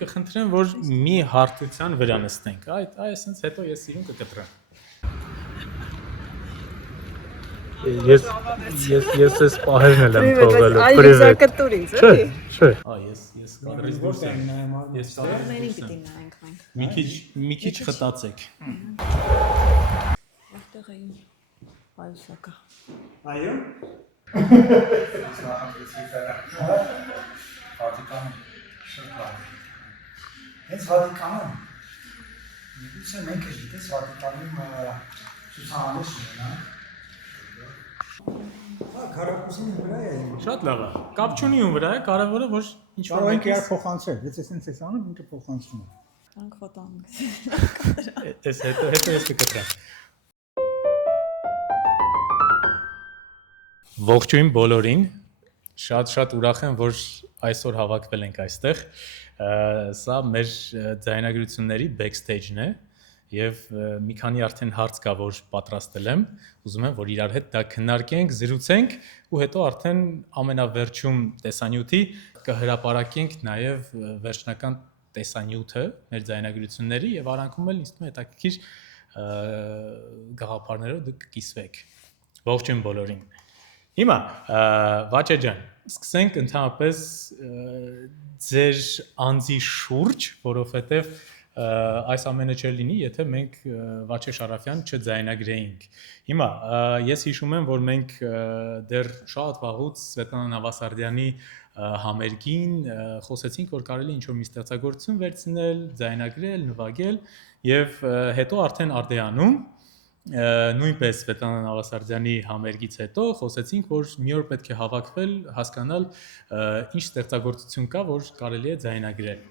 Կխնդրեմ, որ մի հարթության վրա նստենք, այսինքն հետո ես իրուն կկտրեմ։ Ես էս պահերն էլ եմ թողել, պրիվետ։ Կտուր ինձ, էլի։ Չէ։ Ես կադրից դուրս եմ։ Ես Ներին պիտի նայենք մենք։ մի քիչ խտացեք։ Որտեղ է իմ պայուսակը։ Այո։ Վատիկանը շնորհակալ։ Հենց Վատիկանում։ Իսկ մենք գիտես Վատիկանում ցուցահանդես ունենա։ Քարակուսին վրա է։ Շատ լավ է։ Կապ չունի ում վրա է, կարևորը որ ինչ որ մենք իրար փոխանցել, եթե այսպես էս անում, ինքը փոխանցում է։ Frank ֆոտոանք։ Էս հետո ես կկտրեմ։ Ողջույն բոլորին։ Շատ ուրախ եմ, որ այսօր հավաքվել ենք այստեղ։ Սա մեր ձայնագրությունների backstage-ն է եւ մի քանի արդեն հարց կա, որ պատրաստել եմ։ Ուզում եմ, որ իրար հետ դա քննարկենք, զրուցենք ու հետո արդեն ամենավերջում տեսանյութի կհրապարակենք նաեւ վերջնական տեսանյութը մեր ձայնագրությունների եւ արանքում էլ ինձ թվում է հետաքրքիր գաղափարներով դուք կկիսվեք։ Ողջույն բոլորին։ Հիմա Վաչե ջան, սկսենք ընդհանրապես ձեր անձի շուրջ, որովհետեւ այս ամենը չէր լինի, եթե մենք Վաչե Շարաֆյան չձայնագրեինք։ Հիմա ես հիշում եմ, որ մենք դեռ շատ վաղուց Սվետլանա Նավասարդյանի համերգին խոսեցինք, որ կարելի ինչ-որ մի ստեղծագործություն վերցնել, ձայնագրել, նվագել եւ հետո արդեն Արդեանում նույնպես Սվետլանա Նավասարդյանի համերգից հետո խոսեցինք, որ մի օր պետք է հավաքվել, հասկանալ ինչ ստեղծագործություն կա, որ կարելի է ձայնագրել։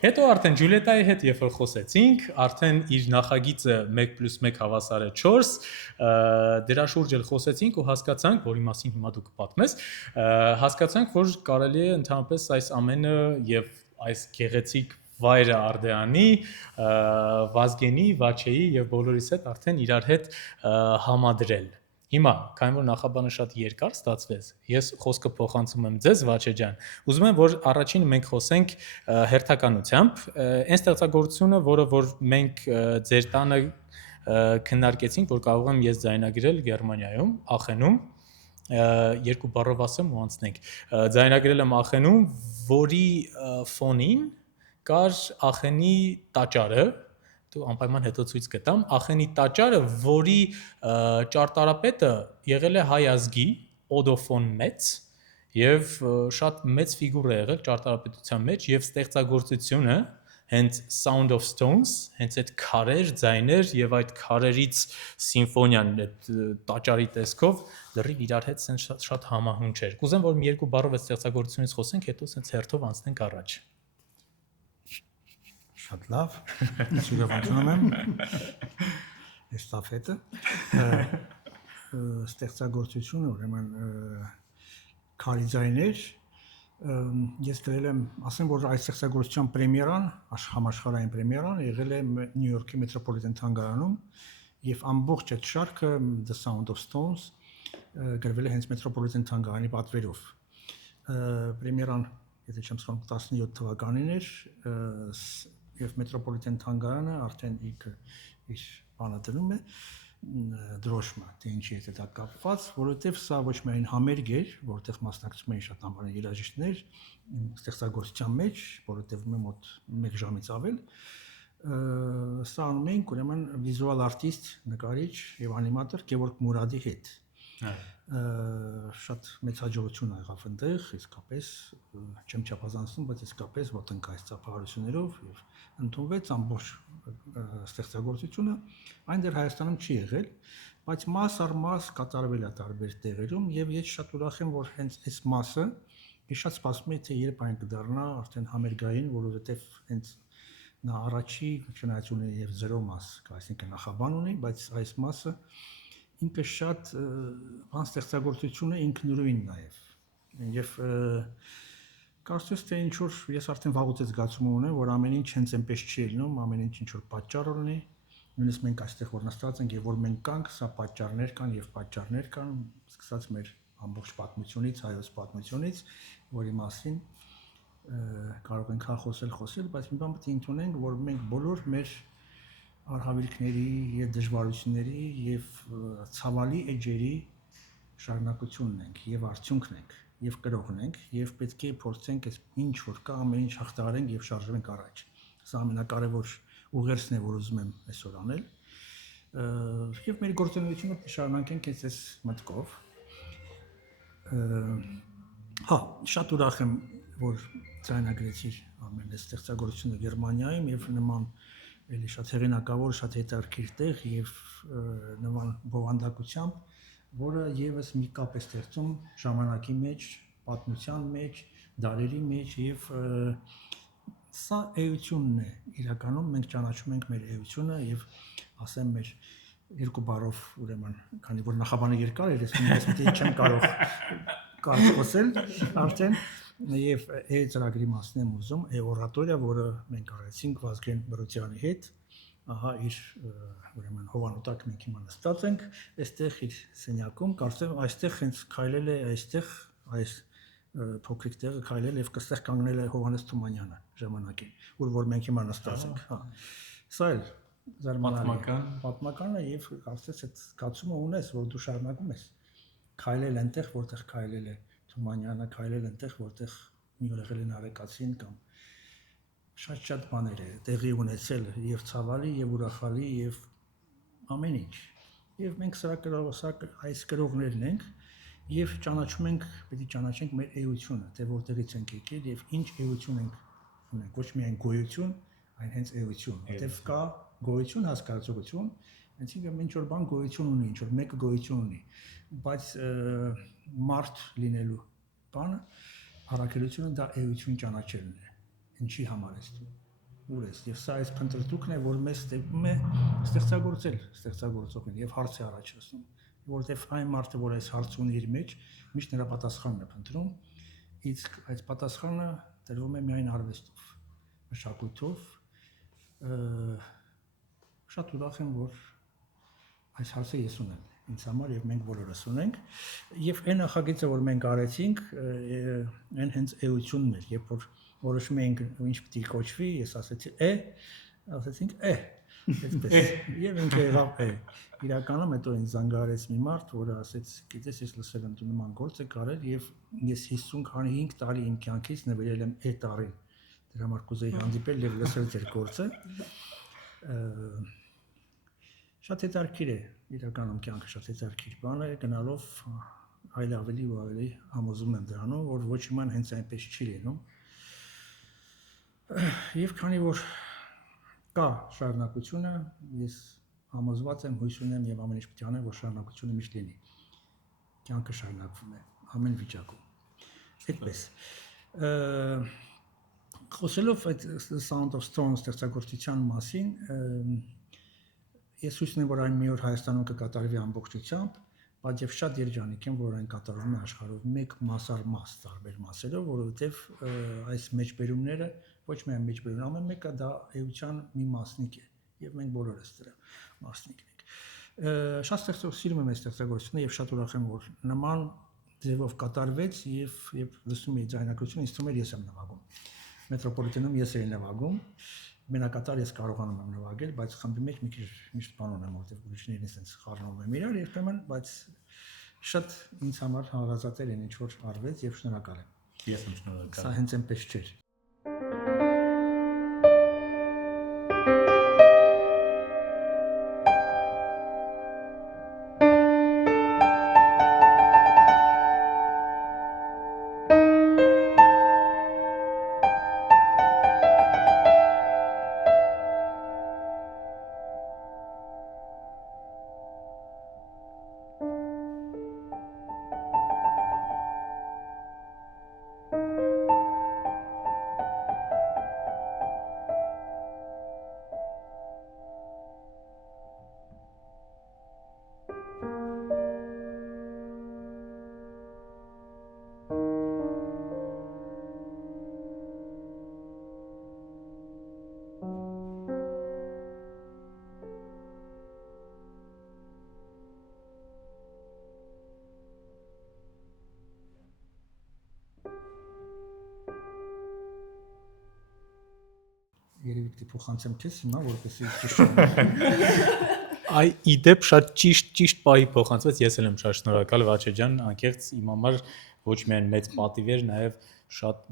Հետո արդեն Ջուլիետայի հետ երբ որ խոսեցինք, արդեն իր նախագիծը 1+1 հավասար է 4, դրա շուրջ էլ խոսեցինք ու հասկացանք, որի մասին հիմա դուք պատմես, հասկացանք, որ կարելի է ընդհանրապես այս ամենը եւ այս գեղեցիկ վայրը Արդեանի, Վազգենի, Վաչեի եւ բոլորիս հետ արդեն իրար հետ համադրել։ Հիմա, քանի որ նախաբանը շատ երկար ստացվեց, ես խոսքը փոխանցում եմ ձեզ, Վաչե ջան։ Ուզում եմ, որ առաջինը մենք խոսենք հերթականությամբ, այն ստեղծագործությունը, որը որ մենք ձեր տանը քննարկեցինք, որ կարող եմ ես ձայնագրել Գերմանիայում, Ախենում, երկու բառով ասեմ ու անցնենք։ Ձայնագրել եմ Ախենում, որի ֆոնին կար Ախենի տաճարը, դու անպայման հետո ցույց կտամ, Ախենի տաճարը, որի ճարտարապետը եղել է հայ ազգի Օդոֆոն Մեծ եւ շատ մեծ ֆիգուր է եղել ճարտարապետության մեջ եւ ստեղծագործությունը հենց Sound of Stones, հենց այդ քարեր, ձայներ եւ այդ քարերից սիմֆոնիան, այդ տաճարի տեսքով լրիվ իրար հետ sense շատ համահունչ էր։ Կուզեմ, որ մի երկու բառով այդ ստեղծագործությունից խոսենք, հետո sense հերթով անցնենք առաջ։ Շատ լավ։ Շնորհակալ եմ։ Էստաֆետը ստեղծագործությունը, ուրեմն քարի ձայներ, ես գրել եմ, ասեմ, որ այս ստեղծագործության պրեմիերան, համաշխարհային պրեմիերան եղել է Նյու Յորքի Մետրոպոլիտեն թանգարանում եւ ամբողջ այդ շարքը The Sound of Stones գրվել է հենց Մետրոպոլիտեն թանգարանի պատվերով։ Պրեմիերան, եթե չեմ սխալվում, 17 թվականին էր եւ Մետրոպոլիտեն թանգարանը արդեն իր բանը դնում է դրոշմը, թե ինչի հետ է դա կապված, որովհետեւ սա ոչ միայն համերգ էր, որովհետեւ մասնակցում էին շատ անվան երաժիշտներ ստեղծագործության մեջ, որովհետեւ մոտ 1 ժամից ավել, սա անում էինք ուրեմն վիզուալ արտիստ, նկարիչ եւ անիմատոր Գևորգ Մուրադի հետ։ Շատ մեծ հաջողություն եղավ այնտեղ, իսկապես չեմ չափազանցնում, բայց իսկապես ոտնկայս ծափահարություններով եւ ընդունվեց ամբողջ ստեղծագործությունը, այն դեռ Հայաստանում չի եղել, բայց մաս առ մաս կատարվել է տարբեր տեղերում եւ ես շատ ուրախ եմ, որ հենց այս մասը ես շատ սպասում եմ, թե երբ այն կդառնա արդեն համերգային, որովհետեւ հենց նա առաջի չնայած ունի եւ 0 մաս, այսինքն նախաբան ունի, բայց այս մասը ինքը շատ բան ստեղծագործություն է ինքնուրույն նաև եւ կարծես թե ինչ որ ես արդեն վաղուց այդ զգացումը ունեմ, որ ամեն ինչ հենց այնպես չի լինում, ամեն ինչ ինչ որ պատճառ ունի, նույնիսկ մենք այստեղ որ նստած ենք եւ որ մենք կանք, սա պատճառներ կան եւ պատճառներ կան, սկսած մեր ամբողջ պատմությունից, հայոց պատմությունից, որի մասին կարող ենք խոսել, բայց մի բան պետք է ընդունենք, որ մենք բոլոր մեր արհավիրքների եւ դժվարությունների եւ ցավալի էջերի շարունակությունն ենք եւ արդյունքն ենք եւ կրողն ենք եւ պետք է փորձենք այս ինչ որ կա ամեն ինչ հաղթահարենք եւ շարժվենք առաջ։ Սա ամենակարևոր ուղերձն է, որ ուզում եմ այսօր անել։ Եվ մեր գործունեությունը շարունակենք այս մտքով։ Հա, շատ ուրախ եմ, որ ձայնագրեցի ամեն այս ստեղծագործությունը Գերմանիայում եւ նման էլի շատ հեղինակավոր, շատ հետաքրքիր տեղ եւ նման բովանդակությամբ, որը եւս մի կապ է ստեղծում ժամանակի մեջ, պատմության մեջ, դարերի մեջ եւ սա էությունն է իրականում մենք ճանաչում ենք մեր էությունը եւ ասեմ մեր երկու բառով ուրեմն քանի որ նախաբանը երկար էր ես չեմ կարող խոսել արդեն եւ ծրագրի մասն եմ ուզում օրատորիա որը մենք արեցինք Վազգեն Բրուցյանի հետ ահա իր ուրեմն հովանոթակ մենք հիմա նստած ենք այստեղ իր սենյակում կարծեմ այստեղ հենց քայլել է այստեղ այս փոքրիկ տեղը քայլել եւ կստեղ կանգնել է Հովհաննես Թումանյանը ժամանակին, որ մենք հիմա նստած ենք, հա։ Սա էլ պատմական է եւ կարծես այդ զգացումը ունես, որ դու շարունակում ես քայլել այնտեղ, որտեղ քայլել է Թումանյանը, քայլել այնտեղ, որտեղ մի օր եղել են Արեկացին կամ շատ բաներ է տեղի ունեցել եւ ցավալի եւ ուրախալի եւ ամեն ինչ։ Եւ մենք սա այս կրողներն ենք եւ ճանաչում ենք, պետք է ճանաչենք մեր էությունը, թե որտեղից ենք եկել եւ ինչ էություն ենք ունենք, ոչ միայն գոյություն, այլ հենց էություն, որտեղ կա գոյություն, հասկացողություն, այսինքն ինչ որ բան գոյություն ունի, ինչ որ մեկը գոյություն ունի, բայց մարդ լինելու բանը, առաքելությունը դա էություն ճանաչելն է, ինչի համար ես դու, ուր ես, եւ սա այս փնտրտուքն է, որ մեզ ստիպում է ստեղծագործողին եւ հարց է առաջացնում որտեվ այն մարդը, որ այս հարցը ունի իր մեջ, միշտ նրա պատասխանն է փնտրում, իսկ այս պատասխանը տրվում է միայն արվեստով, մշակույթով, շատ ուրախ եմ, որ այս հարցը ես ունեմ, ինձ համար եւ մենք բոլորս ունենք, եւ այն նախագիծը, որ մենք արեցինք, այն հենց էությունն էր, երբ որ որոշում էինք ինչ պիտի կոչվի, ես ասացինք այդպես, եւ ինքը եղավ իրականում հետո ինձ զանգահարեց մի մարդ, որը ասեց, գիտես, ես լսել եմ դու նման գործ եք արել եւ ես 55 տարի իմ կյանքից նվիրել եմ այդ տարին։ Դրա համար կուզեի հանդիպել եւ լսել ձեր գործը։ Շատ հետաքրքիր է, իրականում կյանքը շատ հետաքրքիր բան է, գնալով այլ ավելի ու ավելի համոզում եմ դրանով, որ ոչ իման հենց այնպես չի լինում։ Եվ քանի որ կա շարունակությունը, ես համոզված եմ, հույս ունեմ եւ ամեն ինչ պետք է անեմ, որ շարունակությունը միշտ լինի։ Կյանքը շարունակվում է ամեն վիճակում։ Այդպես։ Խոսելով այդ Sound of Stone ստեղծագործության մասին, ես հույս ունեմ, որ այն մի օր Հայաստանում կկատարվի ամբողջությամբ, բայց եւ շատ երջանիկ եմ, որ այն կատարվում է աշխարհով մեկ մաս առ մաս, տարբեր մասերով, որովհետեւ այս մեջբերումները ոչ միայն մեջբերում, ամեն մեկը դա էության մի մասնիկ է եւ մենք բոլորս դրա մասնիկն ենք։ Շատ սիրում եմ այս ստեղծագործությունը եւ շատ ուրախ եմ, որ նման ձևով կատարվեց եւ լսում էի ձայնագրությունը, ինձ թվում էր ես եմ նվագում։ Մետրոպոլիտենում ես էի նվագում, մենակատար ես կարողանում եմ նվագել, բայց խմբի մեջ մի քիչ միշտ բան ունեմ, որտեղ ուրիշներն ինձ խառնում եմ իրար երբեմն, բայց շատ ինձ համար հարազատ էր ինչ որ արվեց եւ շնորհակալ եմ։ Ես եմ շնորհակալ։ Սա հենց այնպես չէր։ երևի պիտի փոխանցեմ քեզ հիմա որպեսզի ճիշտ Այ իդեպ շատ ճիշտ պահի փոխանցվեց, ես էլ եմ շատ շնորհակալ Վաչե ջան, անկեղծ իմ համար ոչ միայն մեծ պատիվ էր, նաև շատ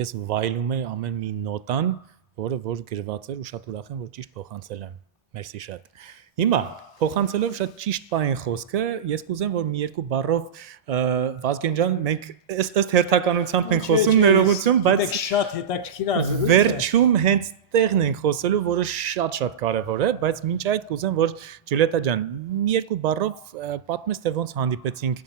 ես վայելում եմ ամեն մի նոտան, որը որ գրված էր ու շատ ուրախ եմ, որ ճիշտ փոխանցել եմ։ Մերսի շատ։ Հիմա փոխանցելով շատ ճիշտ պահին խոսքը, ես կուզեմ, որ մի երկու բառով Վազգեն ջան, մենք ըստ հերթականությամբ ենք խոսում, ներողություն, բայց շատ հետաքրքիր ազգ վերջում հենց տեղն ենք խոսելու, որը շատ կարևոր է, բայց մինչ այդ կուզեմ, որ Ջուլիետա ջան, մի երկու բառով պատմես, թե ոնց հանդիպեցինք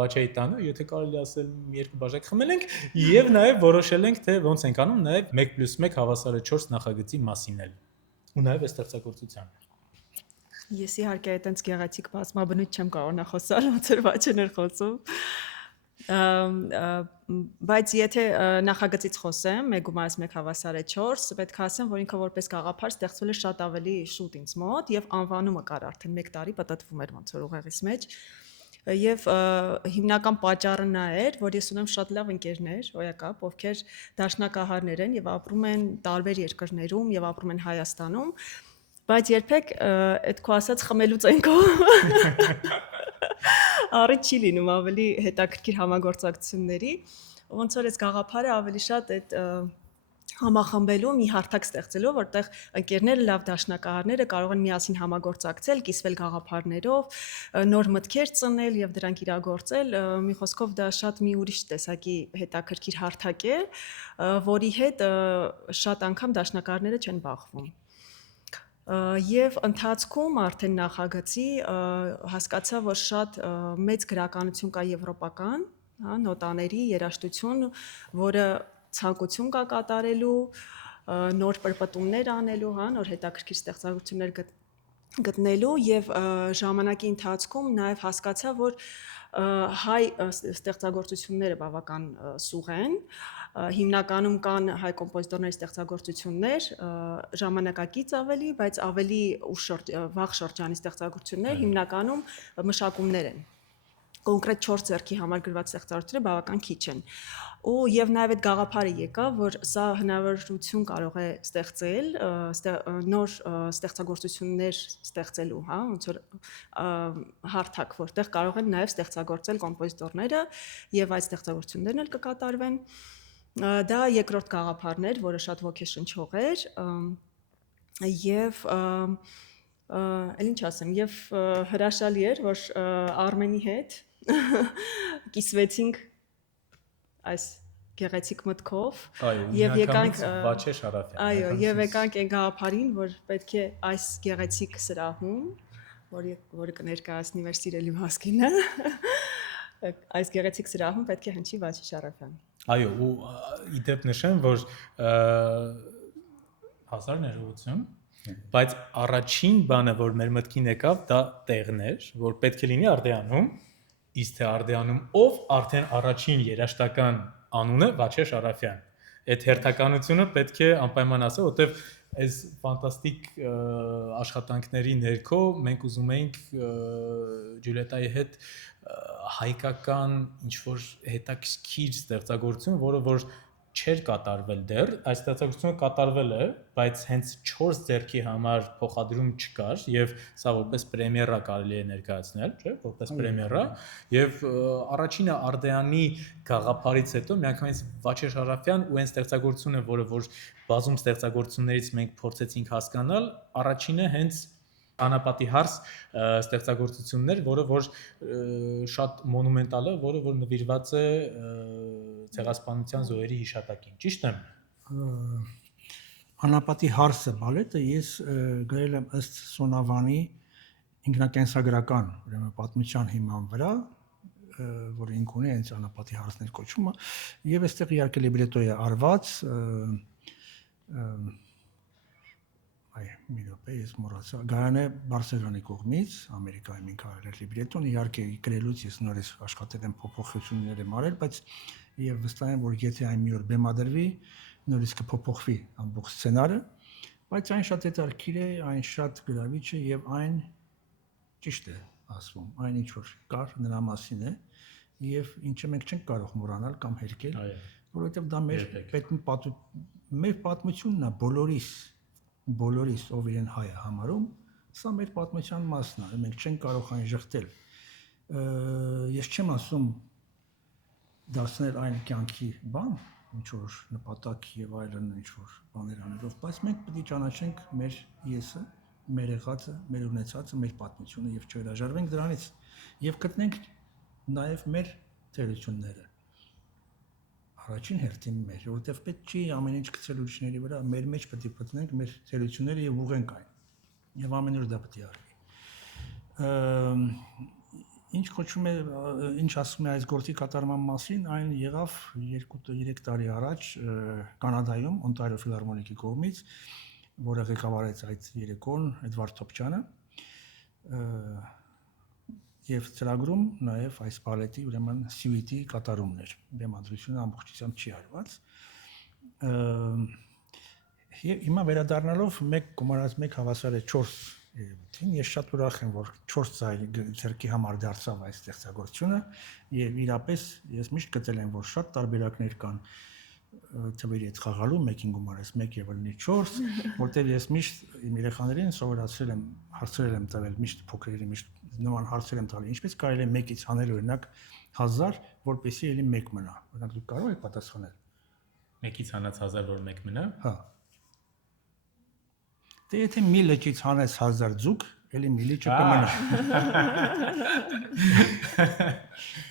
Վաչեի տանը, եթե կարելի ասել մի երկու բաժակ խմել ենք, եւ նաեւ որոշել ենք, թե ոնց ենք անում նաեւ 1+1 հավասարը 4 նախագծի մասին էլ։ Ու նաեւ այս ստեղծագործության։ Ես իհարկե այդտենց գեղեցիկ բազմաբնույթ չեմ կարող նախոսալ, ոնց որ Վաչեն էր խոսում։ Բայց եթե նախագծից խոսեմ, 1+1 հավասար է 4, պետք է ասեմ, որ ինքը որպես գաղափար ստեղծվել է շատ ավելի շուտ ինձ մոտ եւ անվանումը կար արդեն 1 տարի պատտվում էր ոնց որ ուղեղից մեջ։ Եվ հիմնական պատճառը նա էր, որ ես ունեմ շատ լավ ընկերներ, օրակապ, ովքեր դաշնակահարներ են եւ ապրում են տարբեր երկրներում եւ ապրում են Հայաստանում, բայց երբեք այդ քո ասած խմելուց են առիթ չի լինում ավելի հետաքրքիր համագործակցությունների, ոնց որ այս գաղափարը ավելի շատ այդ համախմբելու մի հարթակ ստեղծելու, որտեղ ընկերները, լավ դաշնակահարները կարող են միասին համագործակցել, կիսվել գաղափարներով, նոր մտքեր ծնել եւ դրանք իրագործել, մի խոսքով դա շատ մի ուրիշ տեսակի հետաքրքիր հարթակ է, որի հետ շատ անգամ դաշնակահարները չեն բախվում։ Եվ ընթացքում արդեն նախագծի հասկացա, որ շատ մեծ գրականություն կա եվրոպական, նոտաների երաժշտություն, որը ցանկություն կա կատարելու, նոր պրպտումներ անելու, նոր հետաքրքիր ստեղծագործություններ գտնելու եւ ժամանակի ընթացքում նաեւ հասկացա, որ հայ ստեղծագործությունները բավական սուղ են, հիմնականում կան հայ կոմպոզիտորների ստեղծագործություններ, ժամանակակից ավելի, բայց ավելի վաղ շրջանի ստեղծագործություններ հիմնականում մշակումներ են։ Կոնկրետ 4 ձեռքի համար գրված ստեղծագործությունները բավական քիչ են։ Եվ նաև այդ գաղափարը եկավ, որ սա հնարավորություն կարող է ստեղծել նոր ստեղծագործություններ ստեղծելու, ոնց որ հարթակ, որտեղ կարող են նաև ստեղծագործել կոմպոզիտորները եւ այդ ստեղծագործություններն էլ կկատարվեն։ Դա երկրորդ գաղափարն էր, որը շատ ոգեշնչող էր, եւ էլ ինչ ասեմ, եւ հրաշալի էր, որ Արմենի հետ կիսվեցինք այս գեղեցիկ մտքով եւ եկանք Վաչե Շարաֆյան։ Այո, եւ եկանք այն գաղափարին, որ պետք է այս գեղեցիկ սրահում, որը կներկայացնի մեր սիրելի Վազգենը, այս գեղեցիկ սրահում պետք է հնչի Վաչե Շարաֆյան։ Այո, ու իդեպ նշեմ, որ հազար ներողություն, բայց առաջին բանը, որ մեր մտքին եկավ, դա տեղն էր, որ պետք է լինի Արդեանում, իսկ թե Արդեանում ով արդեն առաջին երաժշտական անունը Վաչե Շարաֆյան։ Այդ հերթականությունը պետք է անպայման ասել, որտեվ այս ֆանտաստիկ աշխատանքների ներքո մենք ուզում էինք Ջուլիետայի հետ հայկական ինչ-որ հետաքրքիր ստեղծագործություն, որը որ չէր կատարվել դեռ, այս ստեղծագործությունը կատարվել է, բայց հենց 4 ձեռքի համար փոխադրում չկար եւ սա որպես պրեմիերա կարելի է ներկայացնել, չէ՞, որպես պրեմիերա եւ առաջինը Արդեանի գաղափարից հետո միանգամից Վաչե Շարաֆյան ու այն ստեղծագործությունը, որը որ բազում ստեղծագործություններից մենք փորձեցինք հասկանալ, առաջինը հենց Անապատի հարս ստեղծագործություններ, որը որ շատ մոնումենտալ է, որը որ նվիրված է ցեղասպանության զոհերի հիշատակին։ Ճիշտ եմ։ Անապատի հարսը բալետը ես գրել եմ ըստ Սոնավանի ինքնակենսագրական, ուրեմն պատմության հիման վրա, որ ինք ունի հենց Անապատի հարսներ կոչումը, եւ այստեղ իհարկե լիբրետո է արված, մի րոպե, ես մոռացա, Գայանե Բարսեղյանի կողմից, Ամերիկայում ինքը արել էր լիբրետոն, իհարկե գրելուց ես նորից աշխատել եմ փոփոխություններ եմ արել, բայց եւ վստահ եմ, որ եթե այն մի օր բեմադրվի, նորից կփոփոխվի ամբողջ սցենարը, բայց այն շատ հետաքրքիր է, այն շատ գրավիչ է եւ այն ճիշտ է ասվում, այն ինչ որ կար նրա մասին է եւ ինչը մենք չենք կարող մոռանալ կամ հերկել, որովհետեւ դա մեր մեր պատմությունն է բոլորիս ով իրեն հայ է համարում, սա մեր պատմության մասն է, մենք չենք կարող այն ժխտել։ Ես չեմ ասում դարձնել այն կյանքի բան, ինչ որ նպատակ եւ այլն ինչ որ բաներ անելով, բայց մենք պետք է ճանաչենք մեր եսը, մեր եղածը, մեր ունեցածը, մեր պատմությունը եւ չհրաժարվենք դրանից եւ գտնենք նաեւ մեր թերությունները։ Առաջին հերթին մեր, որովհետեւ պետք չի ամեն ինչ գցել ուրիշների վրա, մեր մեջ պետք է գտնենք մեր թերությունները եւ ուղենք այն։ Եվ ամեն օր դա պետք է արվի։ Ինչ կոչվում է, ինչ ասում է այս գործի կատարման մասին, այն եղավ 2-3 տարի առաջ Կանադայում Օնտարիո ֆիլհարմոնիկի կողմից, որը ղեկավարեց այդ երեկոն Էդվարդ Թոփչյանը, եւ ծրագրում նաեւ այս բալետի ուրեմն սյուիտի կատարումն էր, բեմադրությունը ամբողջությամբ չի արված։ Եվ հիմա վերադառնալով մեկ հավասար է 4 երևույթին, ես շատ ուրախ եմ, որ 4 ձեռքի համար դարձավ այս ստեղծագործությունը եւ իրապես ես միշտ գտել եմ, որ շատ տարբերակներ կան թվերի հետ խաղալու, մեկին գումարես 1 եւ ելնի 4, որտեղ ես միշտ իմ երեխաներին սովորացրել եմ, հարցրել եմ տվել, միշտ փոքրերի միշտ նման հարցեր եմ տալի, ինչպես կարելի է 1-ից անել օրինակ 1000, որպեսզի ելի 1 մնա։ Օրինակ դուք կարող եք պատասխանել։ 1-ից հանած 1000 որ 1 մնա։ Հա։ Դե եթե մի լճից հանես 1000 ձուկ, ելի մի լիճը կմնա։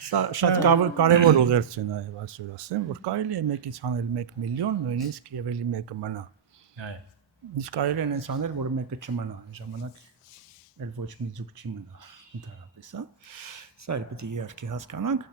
Սա շատ կարևոր ուղերձ է նաև այսօր ասեմ, որ կարելի է 1-ից հանել 1 միլիոն, նույնիսկ եւ ելի 1-ը մնա։ Այո։ Իսկ կարելի է այնց անել, որ 1-ը չմնա, այն ժամանակ էլ ոչ մի ձուկ չի մնա ընդհանրապես, հա։ Սա էլ պետք է իհարկե հասկանանք։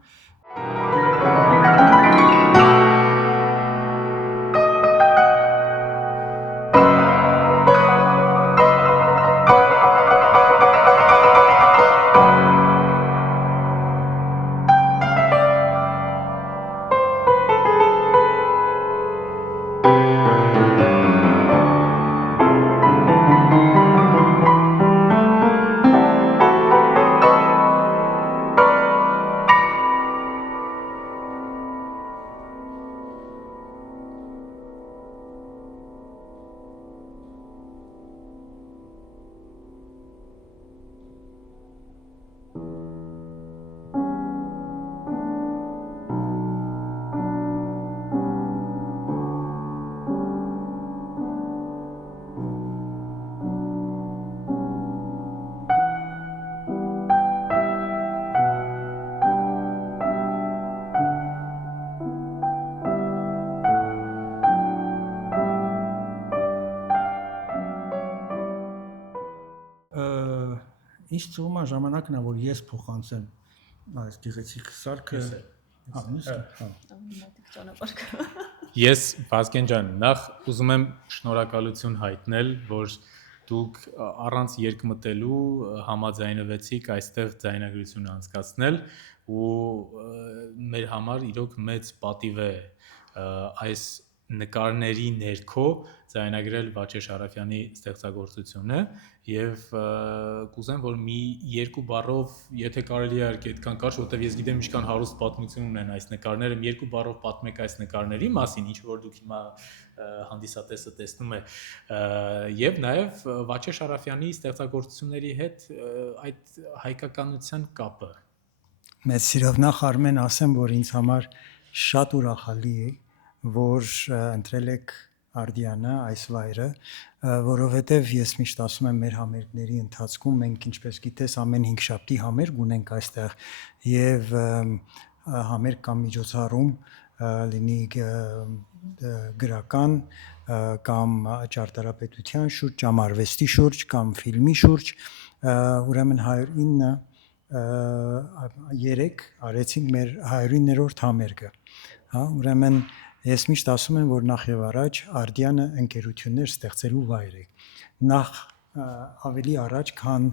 Ինչ թվում է ժամանակն է, որ ես փոխանցեմ այս գեղեցիկ սարքը։ Ես Վազգեն ջան, նախ ուզում եմ շնորհակալություն հայտնել, որ դուք առանց երկմտելու համաձայնվեցիք այստեղ ձայնագրություն անցկացնել ու մեր համար իրոք մեծ պատիվ է այս նկարների ներքո ձայնագրել Վաչե Շարաֆյանի ստեղծագործությունը եւ կուզեմ որ մի երկու բառով եթե կարելի է այդքան կարճ որտեվ ես գիտեմ ինչքան հարուստ պատմություն ունեն այս նկարները մի երկու բառով պատմեք այս նկարների մասին ինչ որ դուք հիմա հանդիսատեսը տեսնում է եւ նաեւ Վաչե Շարաֆյանի ստեղծագործությունների հետ այդ հայկականության կապը Մեծ սիրով նախ Արմեն ասեմ որ ինձ համար շատ ուրախալի է որ ընտրել եք Արդյանը այս վայրը, որովհետև ես միշտ ասում եմ մեր համերգների ընթացքում մենք ինչպես գիտես ամեն 5 շաբթի համերգ ունենք այստեղ եւ համերգ կամ միջոցառում լինի գրական կամ ճարտարապետության շուրջ, կամ արվեստի շուրջ, կամ ֆիլմի շուրջ, ուրեմն 109 արեցինք մեր 109-րդ համերգը, հա, ուրեմն Ես միշտ ասում եմ, որ նախ եւ առաջ Արդյանը ընկերություններ ստեղծելու վայր է։ Նախ ավելի առաջ, քան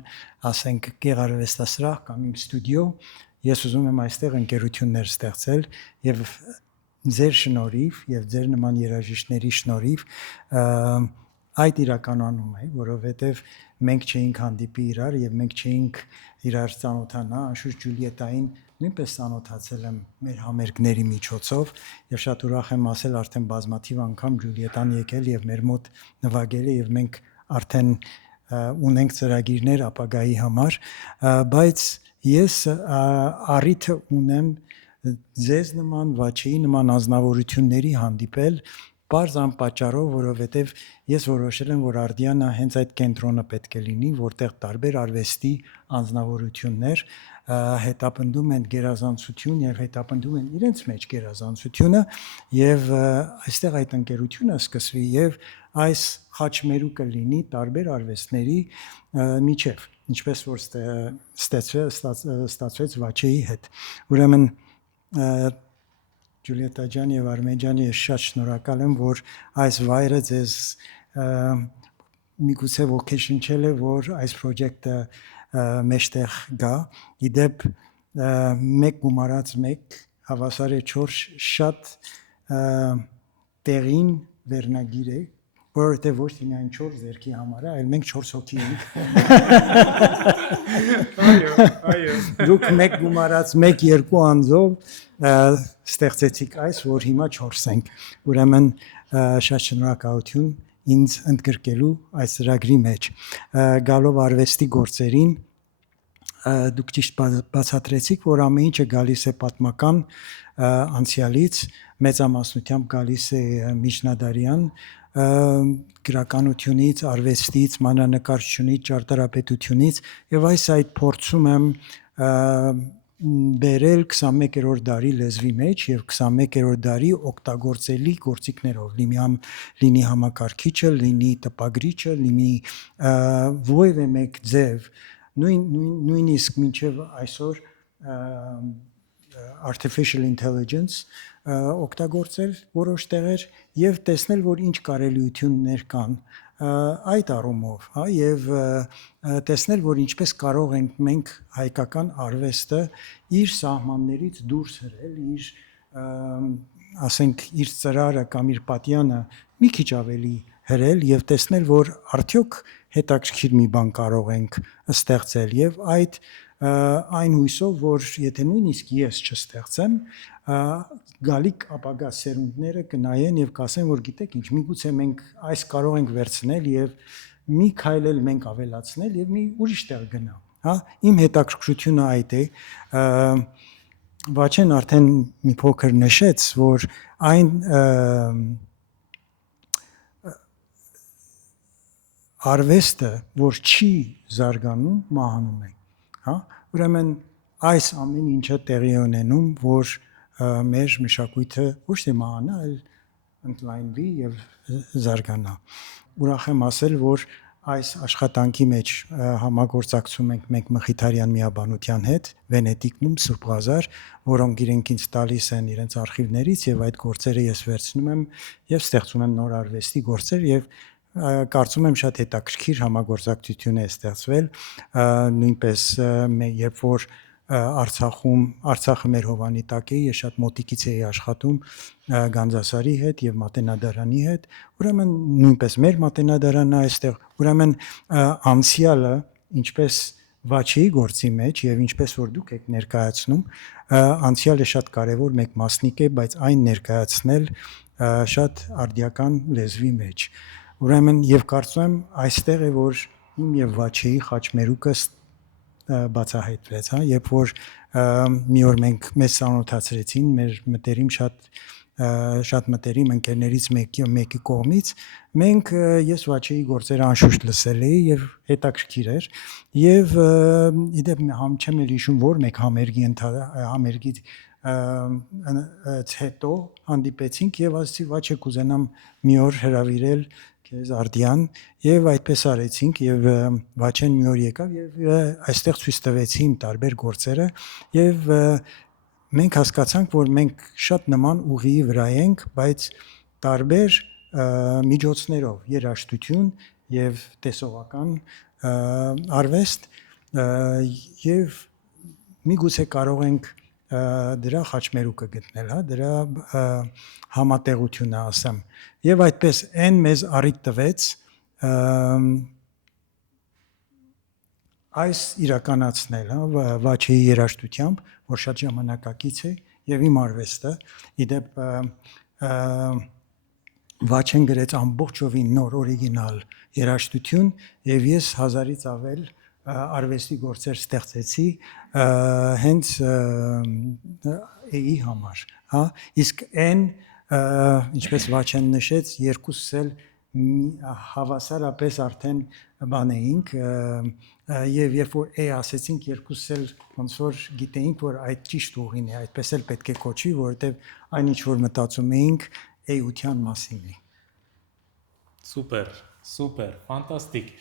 ասենք գեղարվեստասրահ կամ իմ ստուդիո, ես ուզում եմ այստեղ ընկերություններ ստեղծել եւ ձեր շնորհիվ եւ ձեր նման երաժիշտների շնորհիվ այդ իրականանում է, որովհետեւ մենք չէինք հանդիպի իրար եւ մենք չէինք իրար ծանոթանա, անշուշտ Ջուլիետային նույնպես ծանոթացել եմ մեր համերգների միջոցով եւ շատ ուրախ եմ ասել արդեն բազմաթիվ անգամ Ջուլիետան եկել եւ մեր մոտ նվագել է եւ մենք արդեն ունենք ծրագիրներ ապագայի համար, բայց ես առիթը ունեմ ձեզ նման Վաչեի նման անձնավորությունների հանդիպել պարզ անպատճառով, որովհետև ես որոշել եմ, որ Արդիանը հենց այդ կենտրոնը պետք է լինի, որտեղ տարբեր արվեստի անձնավորություններ հետապնդում են գերազանցություն եւ հետապնդում են իրենց մեջ գերազանցությունը եւ այստեղ այդ ընկերությունը սկսվի եւ այս խաչմերուկը լինի տարբեր արվեստների միջև, ինչպես որ ստացվեց Վաչեի հետ։ Ուրեմն Ջուլիետա ջան եւ Արմեն ջան, ես շատ շնորհակալ եմ, որ այս վայրը ձեզ միգուցե ոգեշնչել է, որ այս պրոջեկտը մեջտեղ գա։ Իդեպ մեկ գումարած մեկ հավասար է 4 շատ տեղին վերնագիր է, որովհետև ոչ թե միայն 4 ձերքի համար է, այլ մենք 4 հոգի ենք։ Այո։ Դուք մեկ գումարած 1-2 անձով ստեղծեցիք այս, որ հիմա 4 ենք։ Ուրեմն շատ շնորհակալություն ինձ ընդգրկելու այս ծրագրի մեջ։ Գալով արվեստի գործերին, դուք ճիշտ բացատրեցիք, որ ամեն ինչը գալիս է պատմական անցյալից, մեծամասնությամբ գալիս է միջնադարյան գրականությունից, արվեստից, մանրանկարչությունից, ճարտարապետությունից եւ այդ փորձում եմ բերել 21-րդ դարի լեզվի մեջ եւ 21-րդ դարի օգտագործելի գործիքներով, լինի համակարգիչը, լինի տպագրիչը, լինի որևէ մեկ ձև, նույնիսկ մինչև այսօր artificial intelligence օգտագործել որոշ տեղեր եւ տեսնել, որ ինչ կարելիություններ կան այդ առումով, հա, եւ տեսնել, որ ինչպես կարող ենք մենք հայկական արվեստը իր սահմաններից դուրս հրել, իր ասենք իր ծրարը կամ իր պատյանը մի քիչ ավելի հրել եւ տեսնել, որ արդյոք հետաքրքիր մի բան կարող ենք ստեղծել եւ այն հույսով, որ եթե նույնիսկ ես չստեղծեմ, գալիք ապագա սերունդները կնայեն եւ կասեն, որ գիտեք ինչ, միգուցե մենք այս կարող ենք վերցնել եւ մի քայլ էլ մենք ավելացնել եւ մի ուրիշ տեղ գնա, հա, իմ հետաքրքրությունը այդ է, Վաչեն արդեն մի փոքր նշեց, որ այն արվեստը, որ չի զարգանում, մահանում է, հա, ուրեմն այս ամեն ինչը տեղի ունենում, որ մեր մշակույթը ոչ թե մահանա, այլ ընդլայնվի եւ զարգանա։ Ուրախ եմ ասել, որ այս աշխատանքի մեջ համագործակցում ենք մենք Մխիթարյան միաբանության հետ, Վենետիկնում, Սուրբ Ղազար, որոնք իրենք ինձ տալիս են իրենց արխիվներից եւ այդ գործերը ես վերցնում եմ եւ ստեղծում եմ նոր արվեստի գործեր եւ կարծում եմ շատ հետաքրքիր համագործակցություն է ստեղծվել, նույնպես երբ որ Արցախը մեր հովանի տակ է, ես շատ մոտիկից էի աշխատում Գանձասարի հետ եւ Մատենադարանի հետ, ուրեմն նույնպես մեր Մատենադարանն է այստեղ, ուրեմն անցյալը, ինչպես Վաչեի գործի մեջ եւ ինչպես որ դուք եք ներկայացնում, անցյալը շատ կարեւոր մեկ մասնիկ է, բայց այն ներկայացնել շատ արդիական լեզվի մեջ։ Ուրեմն եւ կարծում եմ այստեղ է, որ իմ եւ Վաչեի խաչմերուկը բացահայտվեց, հա, երբ որ մի օր մենք մեզ ծանոթացրեցին մեր մտերիմ շատ մտերիմ ընկերներից մեկի կողմից, ես Վաչեի գործերը անշուշտ լսել էի եւ հետաքրքիր էր եւ իդեպ չեմ էլ հիշում որ մեկ համերգից հետո հանդիպեցինք եւ ասացի Վաչե կուզենամ մի օր հրավիրել քեզ Արդիան եւ այդպես արեցինք եւ Վաչեն մի օր եկավ եւ այստեղ ցույց տվեցի իմ տարբեր գործերը եւ մենք հասկացանք, որ մենք շատ նման ուղիի վրա ենք, բայց տարբեր միջոցներով, երաժշտություն եւ տեսողական արվեստ եւ միգուցե կարող ենք դրա խաչմերուկը գտնել, հա, դրա համատեղությունը ասեմ։ Եվ այդպես այն մեզ առիթ տվեց այս իրականացնել, Վաչեի երաժշտությամբ, որ շատ ժամանակակից է եւ իմ արվեստը, իդեպ Վաչեն գրեց ամբողջովին նոր օրիգինալ երաժշտություն եւ ես 1000-ից ավել արվեստի գործեր ստեղծեցի հենց էի համար, հա, իսկ այն ինչպես Վաչեն նշեց, երկուսս էլ հավասարապես արդեն բան էինք եւ երբ որ ասեցինք երկուսս էլ ոնց որ գիտեինք որ այդ ճիշտ ուղին է, այդպես էլ պետք է կոչվի, որովհետեւ այն ինչ որ մտածում էինք էության մասին է։ Սուպեր, ֆանտաստիկ։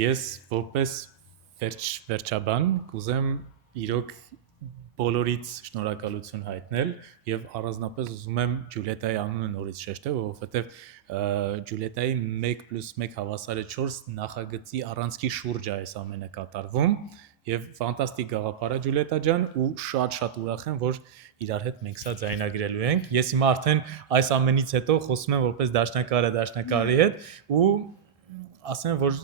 Ես որպես վերջաբան կուզեմ իրոք բոլորից շնորհակալություն հայտնել եւ առանձնապես ուզում եմ Ջուլիետայի անունը նորից շեշտել, որովհետեւ Ջուլիետայի 1+1 հավասար է 4 նախագծի առանցքի շուրջ է այս ամենը կատարվում եւ ֆանտաստիկ գաղափար է Ջուլիետա ջան ու շատ ուրախ եմ, որ իրար հետ մենք սա ձայնագրելու ենք։ Ես հիմա արդեն այս ամենից հետո խոսում եմ որպես դաշնակարի հետ ու ասեմ, որ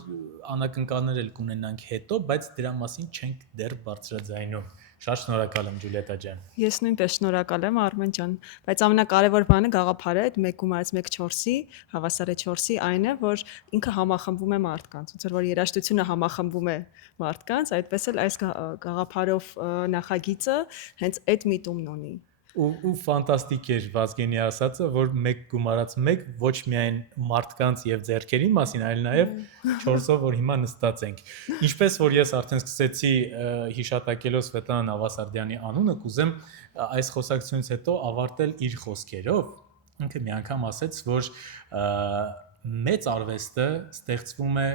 անակնկալներ էլ կունենանք հետո, բայց դրա մասին չենք դեռ բարձրաձայնում։ Շատ շնորհակալ եմ Ջուլիետա ջան։ Ես նույնպես շնորհակալ եմ Արմեն ջան, բայց ամենակարևոր բանը գաղափարը այդ 1+1 հավասար է 4-ի այն է, որ ինքը համախմբում է մարդկանց, ոնց որ երաժշտությունը համախմբում է մարդկանց, այդպես էլ այս գաղափարով նախագիծը հենց այդ միտումն ունի։ ու ֆանտաստիկ էր Վազգենի ասածը, որ մեկ գումարած մեկ ոչ միայն մարդկանց եւ ձեռքերի մասին, այլ նաեւ 4-ով, որ հիմա նստած ենք։ Ինչպես որ ես արդեն սկսեցի հիշատակելով Սվետլանա Նավասարդյանի անունը, կուզեմ այս խոսակցությունից հետո ավարտել իր խոսքերով։ Ինքը մի անգամ ասաց, որ մեծ արվեստը ստեղծվում է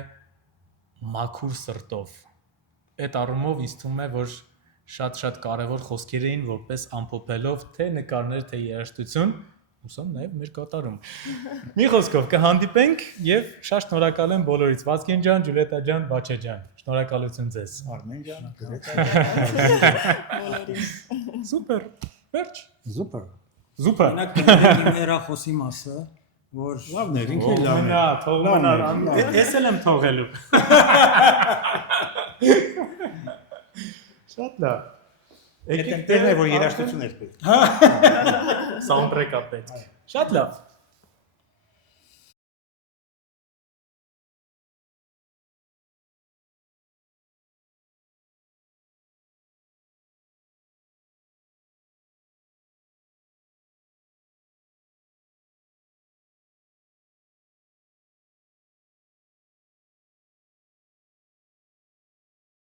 մաքուր սրտով։ Այդ առումով ինձ թվում է, որ շատ կարևոր խոսքեր էին, որպես ամփոփելով թե նկարներ, թե երաժշտություն, ուսամ նաև մեր կատարում։ Մի խոսքով կհանդիպենք եւ շատ շնորհակալ եմ բոլորից, Վազգեն ջան, Ջուլիետա ջան, Բաչե ջան։ Շնորհակալություն ձեզ։ Արմեն ջան, Բոլորին։ Սուպեր։ Վերջ։ Սուպեր։ Սուպեր։ Մենակ իմ հերախոսի մասը, որ լավն էր, ինքը լավն Մնա, էր։ թող մնա։ Ես էլ եմ թողելու։ Շատ լավ։ Այդ ընտերն է, որ երաշտություն էր պետք։ Սաունդթրեքա պետք։ Շատ լավ։